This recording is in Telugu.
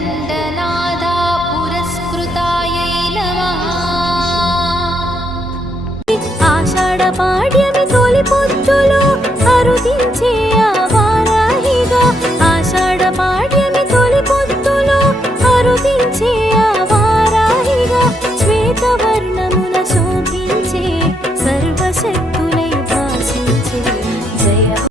दण्डनादा पुरस्कृतायै नमः। ఆషాఢపాడ్యమి తొలి పొద్దులో అరుదించే ఆ వారాహిగా, ఆషాఢపాడ్యమి తొలి పొద్దులో అరుదించే ఆ వారాహిగా, శ్వేతవర్ణము